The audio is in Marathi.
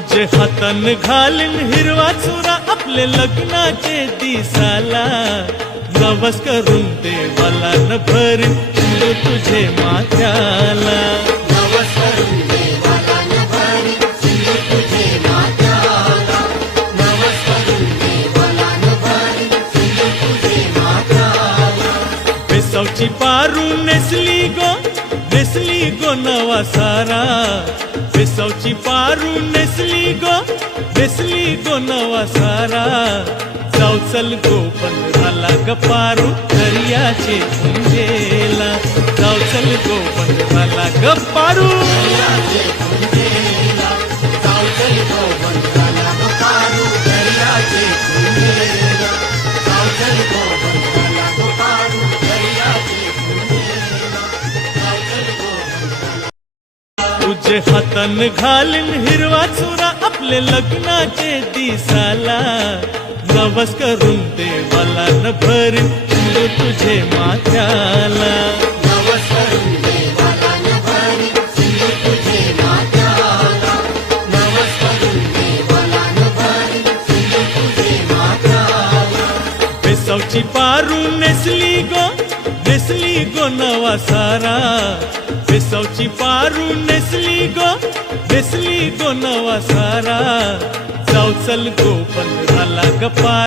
तुझे हातान घालीन हिरवा चुरा आपले लग्नाचे दिसाला, नवस करून देवाला न भरीन शिंदूर तुझे माथ्याला, नवस करून देवाला न भरीन शिंदूर तुझे माथ्याला, नवस करून देवाला न भरीन शिंदूर तुझे माथ्याला. बेसावची पारू नेसली गो नवा सारा, बेसावची पारू नेसली गो नवा सारा. जाऊ चल गो पंधराला गपारू दर्याचे पुंजेला, जाऊ चल गो पंधराला गपारू दर्याचे पुंजेला, जाऊ चल गो पंधराला गपारू दर्याचे पुंजेला, जाऊ चल गो पंधराला गपारू दर्याचे पुंजेला, जाऊ चल गो पंधराला. तुझे हातान घालीन हिरवा चुरा आपले लग्नाचे दिसाला, नवस करून देवाला न भरीन शिंदूर तुझे माथ्याला, नवस करून देवाला न भरीन शिंदूर तुझे माथ्याला, नवस करून देवाला न भरीन शिंदूर तुझे माथ्याला. बेसावची पारू नेसली गो नवा सारा, बेसावची पारू नेसली गो नवा सारा. जाऊ चल गो पंधराला गप्पा